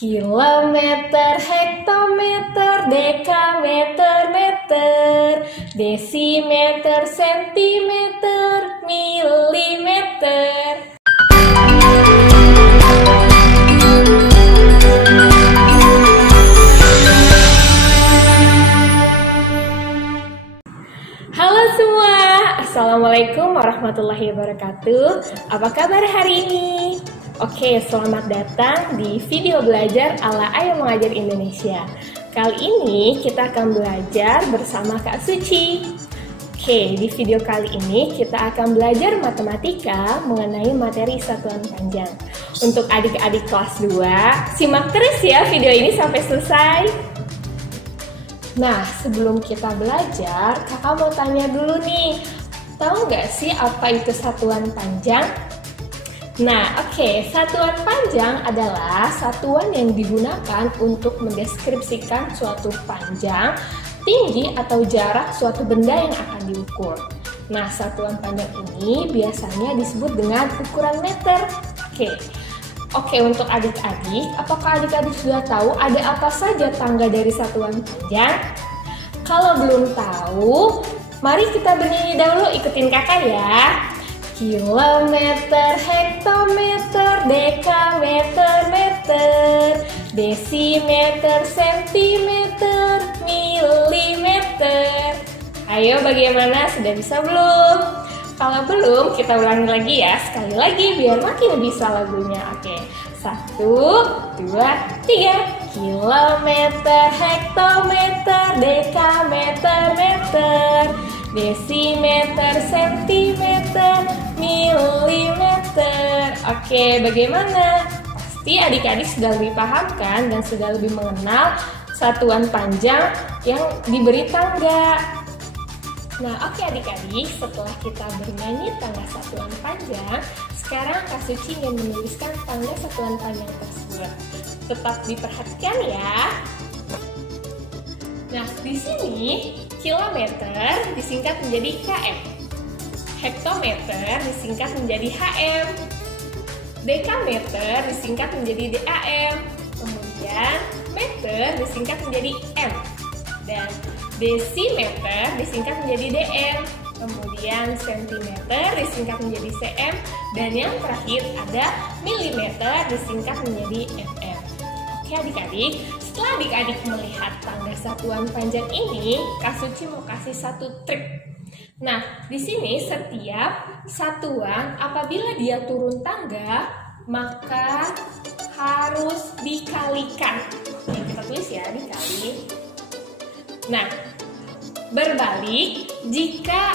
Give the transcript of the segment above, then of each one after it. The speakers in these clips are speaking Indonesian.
Kilometer, hektometer, dekameter, meter, desimeter, sentimeter, milimeter. Halo semua, Assalamualaikum warahmatullahi wabarakatuh. Apa kabar hari ini? Oke, selamat datang di video belajar ala Ayo Mengajar Indonesia. Kali ini kita akan belajar bersama Kak Suci. Oke, di video kali ini kita akan belajar matematika mengenai materi satuan panjang. Untuk adik-adik kelas 2, simak terus ya video ini sampai selesai. Nah, sebelum kita belajar, kakak mau tanya dulu nih, tahu nggak sih apa itu satuan panjang? Nah, oke, satuan panjang adalah satuan yang digunakan untuk mendeskripsikan suatu panjang, tinggi, atau jarak suatu benda yang akan diukur. Nah, satuan panjang ini biasanya disebut dengan ukuran meter. Oke, untuk adik-adik, apakah adik-adik sudah tahu ada apa saja tangga dari satuan panjang? Kalau belum tahu, mari kita bernyanyi dahulu, ikutin kakak ya. Kilometer, hektometer, dekameter, meter, desimeter, sentimeter, milimeter. Ayo, bagaimana? Sudah bisa belum? Kalau belum, kita ulangi lagi ya. Sekali lagi biar makin bisa lagunya. Oke, 1, 2, 3. Kilometer, hektometer, dekameter, meter, desimeter, sentimeter, milimeter. Oke, bagaimana? Pasti adik-adik sudah lebih paham kan dan sudah lebih mengenal satuan panjang yang diberi tangga. Nah, oke adik-adik, setelah kita bernyanyi tangga satuan panjang, sekarang Kak Suci ingin menuliskan tangga satuan panjang tersebut. Tetap diperhatikan ya. Nah, di sini kilometer disingkat menjadi km, hektometer disingkat menjadi hm, dekameter disingkat menjadi dam, kemudian meter disingkat menjadi m, dan desimeter disingkat menjadi dm, kemudian sentimeter disingkat menjadi cm, dan yang terakhir ada milimeter disingkat menjadi mm. Oke adik-adik, setelah adik-adik melihat tangga satuan panjang ini, Kak Suci mau kasih satu trik. Nah, di sini setiap satuan apabila dia turun tangga, maka harus dikalikan. Oke, kita tulis ya, dikali. Nah, berbalik, jika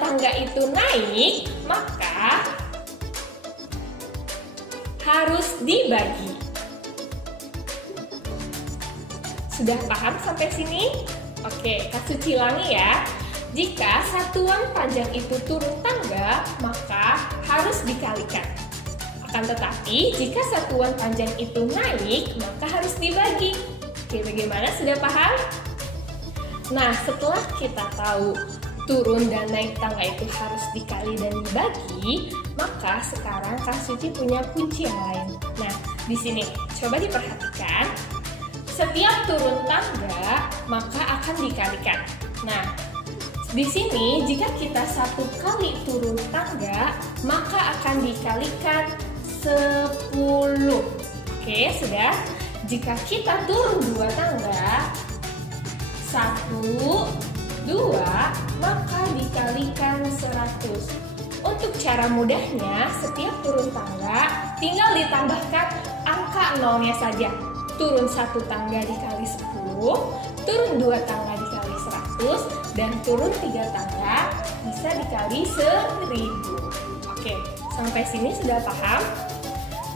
tangga itu naik, maka harus dibagi. Sudah paham sampai sini? Oke, Kak Suci ulangi ya. Jika satuan panjang itu turun tangga, maka harus dikalikan. Akan tetapi, jika satuan panjang itu naik, maka harus dibagi. Oke, bagaimana? Sudah paham? Nah, setelah kita tahu turun dan naik tangga itu harus dikali dan dibagi, maka sekarang Kak Suci punya kunci yang lain. Nah, di sini coba diperhatikan. Setiap turun tangga, maka akan dikalikan. Nah, di sini jika kita satu kali turun tangga, maka akan dikalikan 10. Oke, sudah. Jika kita turun 2 tangga, 1, 2, maka dikalikan 100. Untuk cara mudahnya, setiap turun tangga tinggal ditambahkan angka nolnya saja. Turun 1 tangga dikali 10, turun 2 tangga dikali 100, dan turun 3 tangga bisa dikali 1000. Oke, sampai sini sudah paham?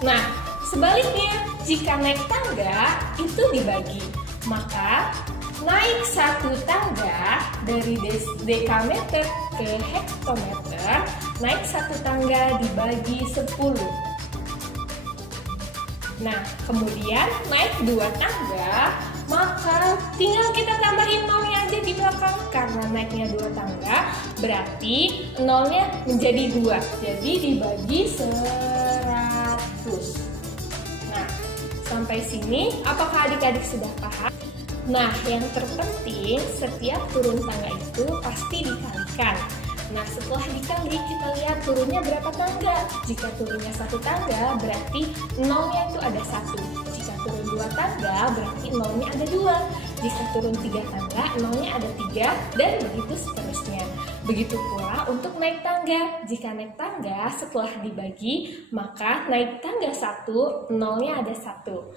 Nah, sebaliknya, jika naik tangga itu dibagi, maka naik 1 tangga dari dekameter ke hektometer, naik 1 tangga dibagi 10. Nah, kemudian naik 2 tangga, maka tinggal kita tambahin nolnya aja di belakang. Karena naiknya 2 tangga, berarti nolnya menjadi 2. Jadi dibagi 100. Nah, sampai sini, apakah adik-adik sudah paham? Nah, yang terpenting setiap turun tangga itu pasti dikalikan. Nah, setelah dikali, kita lihat turunnya berapa tangga. Jika turunnya 1 tangga, berarti nolnya itu ada 1. Jika turun 2 tangga, berarti nolnya ada 2. Jika turun 3 tangga, nolnya ada 3, dan begitu seterusnya. Begitu pula untuk naik tangga. Jika naik tangga, setelah dibagi, maka naik tangga 1, nolnya ada 1.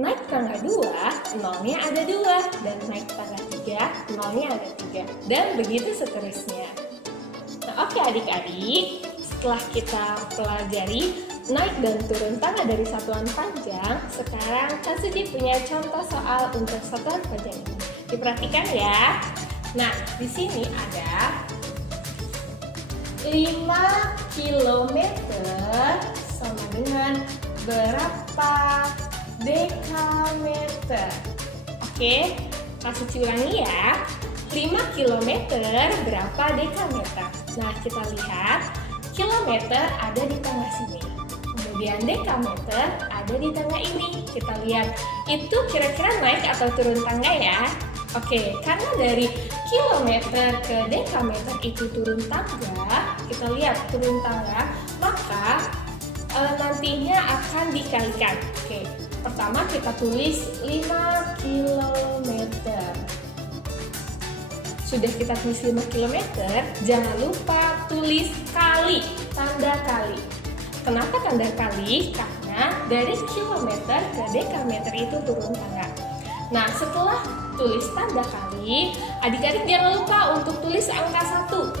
Naik tangga 2, nolnya ada 2. Dan naik tangga 3, nolnya ada 3. Dan begitu seterusnya. Nah, oke adik-adik, setelah kita pelajari naik dan turun tangga dari satuan panjang, sekarang Kak Suci punya contoh soal untuk satuan panjang ini. Diperhatikan ya. Nah, di sini ada 5 km sama dengan berapa dekameter? Oke, Kak Suci ulangi ya. 5 km berapa dekameter? Nah, kita lihat kilometer ada di tangga sini. Kemudian dekameter ada di tangga ini. Kita lihat, itu kira-kira naik atau turun tangga ya? Oke, karena dari kilometer ke dekameter itu turun tangga, kita lihat turun tangga, maka nantinya akan dikalikan. Oke, pertama kita tulis 5 kilometer. Sudah kita tulis 5 km, jangan lupa tulis kali, tanda kali. Kenapa tanda kali? Karena dari kilometer ke dekameter itu turun tangga. Nah, setelah tulis tanda kali, adik-adik jangan lupa untuk tulis angka 1.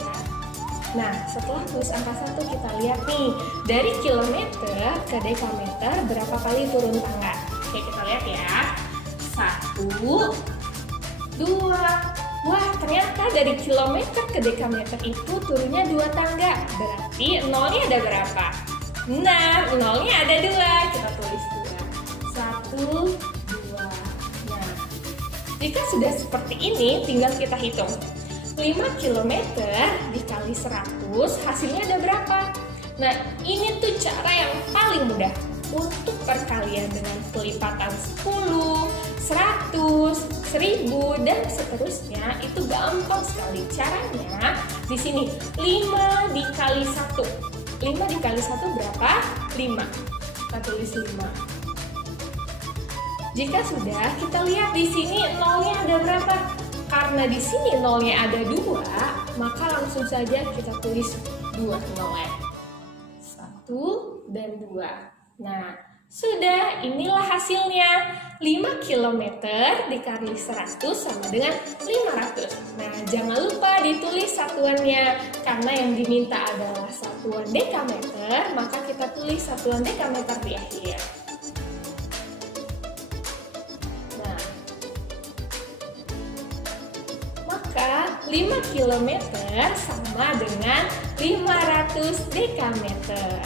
Ya. Nah, setelah tulis angka 1, kita lihat nih, dari kilometer ke dekameter berapa kali turun tangga. Oke, kita lihat ya. 1, 2. Wah, ternyata dari kilometer ke dekameter itu turunnya 2 tangga. Berarti nolnya ada berapa? Benar, nolnya ada 2. Kita tulis 2. 1, 2. Nah, jika sudah seperti ini, tinggal kita hitung. 5 km dikali 100, hasilnya ada berapa? Nah, ini tuh cara yang paling mudah. Untuk perkalian dengan pelipatan 10, 100, 1000 dan seterusnya itu gampang sekali. Caranya di sini 5 dikali 1. 5 dikali 1 berapa? 5. Kita tulis 5. Jika sudah, kita lihat di sini nolnya ada berapa? Karena di sini nolnya ada 2, maka langsung saja kita tulis 2 nolnya. 1 dan 2. Nah, sudah, inilah hasilnya. 5 km dikali 100 sama dengan 500. Nah, jangan lupa ditulis satuannya. Karena yang diminta adalah satuan dekameter, maka kita tulis satuan dekameter di akhir. Nah, maka 5 km sama dengan 500 dekameter.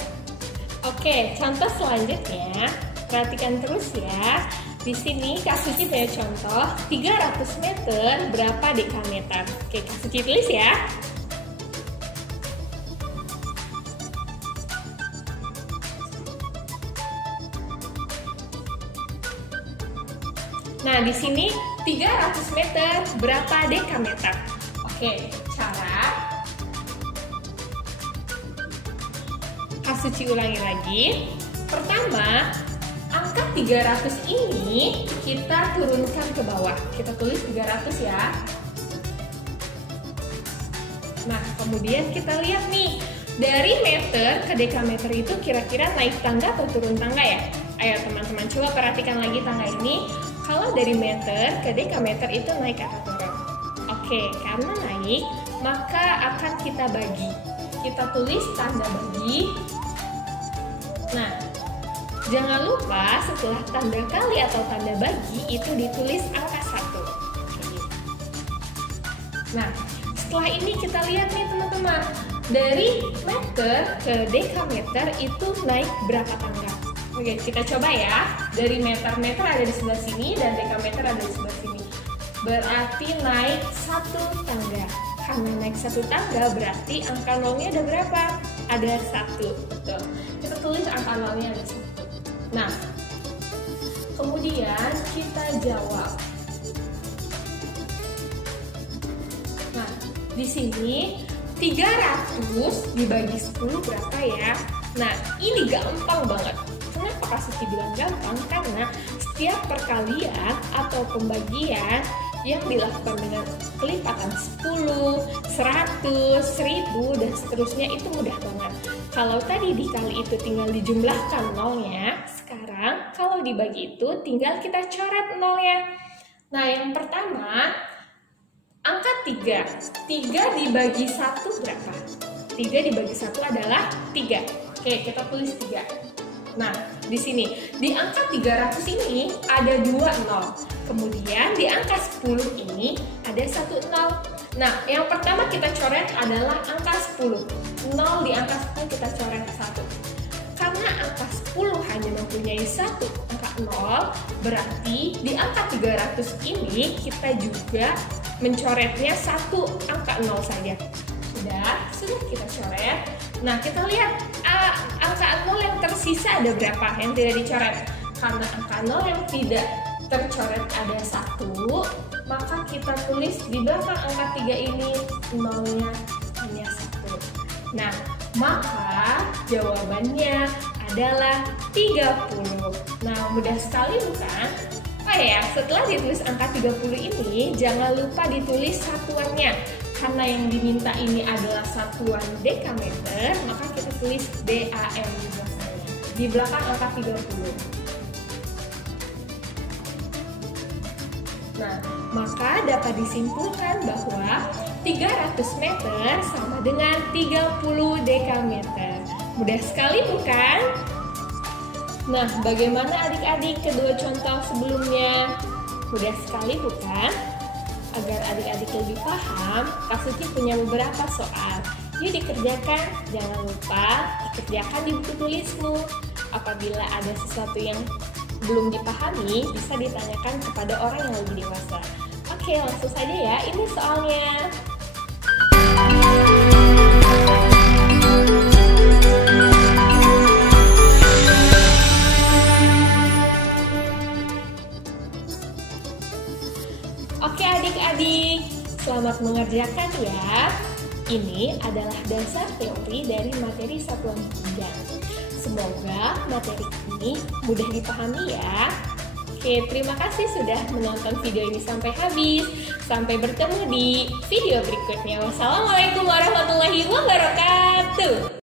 Oke, contoh selanjutnya, perhatikan terus ya. Di sini Kak Suci punya contoh 300 meter berapa dekameter. Oke, Kak Suci tulis ya. Nah, di sini 300 meter berapa dekameter? Oke, cara Kak Suci ulangi lagi. Pertama, angka 300 ini kita turunkan ke bawah. Kita tulis 300 ya. Nah, kemudian kita lihat nih, dari meter ke dekameter itu kira-kira naik tangga atau turun tangga ya? Ayo teman-teman coba perhatikan lagi tangga ini. Kalau dari meter ke dekameter itu naik atau turun? Oke, karena naik, maka akan kita bagi. Kita tulis tanda bagi. Nah, jangan lupa setelah tanda kali atau tanda bagi itu ditulis angka 1. Nah, setelah ini kita lihat nih teman-teman, dari meter ke dekameter itu naik berapa tangga? Oke, kita coba ya. Dari meter ada di sebelah sini dan dekameter ada di sebelah sini. Berarti naik 1 tangga. Karena naik 1 tangga berarti angka nolnya ada berapa? Ada 1, betul. Kita tulis angka nolnya ada 1. Nah, Kemudian kita jawab. Nah, di sini 300 dibagi 10 berapa ya? Nah, ini gampang banget. Kenapa Kak bilang gampang? Karena setiap perkalian atau pembagian yang dilakukan dengan kelipatan 10, 100, 1000, dan seterusnya itu mudah banget. Kalau tadi dikali itu tinggal dijumlahkan nolnya, sekarang kalau dibagi itu tinggal kita coret nolnya. Nah, yang pertama, angka 3. 3 dibagi 1 berapa? 3 dibagi 1 adalah 3. Oke, kita tulis 3. Nah, di sini, di angka 300 ini ada 2 nol. Kemudian di angka 10 ini ada 1 nol. Nah, yang pertama kita coret adalah angka 10. 0 di angka 10 kita coret 1. Karena angka 10 hanya mempunyai 1 angka 0, berarti di angka 300 ini kita juga mencoretnya 1 angka 0 saja. Sudah kita coret. Nah, kita lihat angka 0 yang tersisa ada berapa yang tidak dicoret. Karena angka 0 yang tidak tercoret ada 1, maka kita tulis di belakang angka 3 ini nolnya hanya 1. Nah, maka jawabannya adalah 30. Nah, mudah sekali bukan? Oh ya, setelah ditulis angka 30 ini, jangan lupa ditulis satuannya. Karena yang diminta ini adalah satuan dekameter, maka kita tulis DAM di belakang angka 30. Nah, maka dapat disimpulkan bahwa 300 meter sama dengan 30 dekameter. Mudah sekali bukan? Nah, bagaimana adik-adik kedua contoh sebelumnya? Mudah sekali bukan? Agar adik-adik lebih paham, Kak Suci punya beberapa soal. Yuk dikerjakan, jangan lupa dikerjakan di buku tulismu. Apabila ada sesuatu yang belum dipahami, bisa ditanyakan kepada orang yang lebih dewasa. Oke, langsung saja ya, ini soalnya. Oke adik-adik, selamat mengerjakan ya. Ini adalah dasar teori dari materi satuan penunjang. Semoga materi ini mudah dipahami ya. Oke, terima kasih sudah menonton video ini sampai habis. Sampai bertemu di video berikutnya. Wassalamualaikum warahmatullahi wabarakatuh.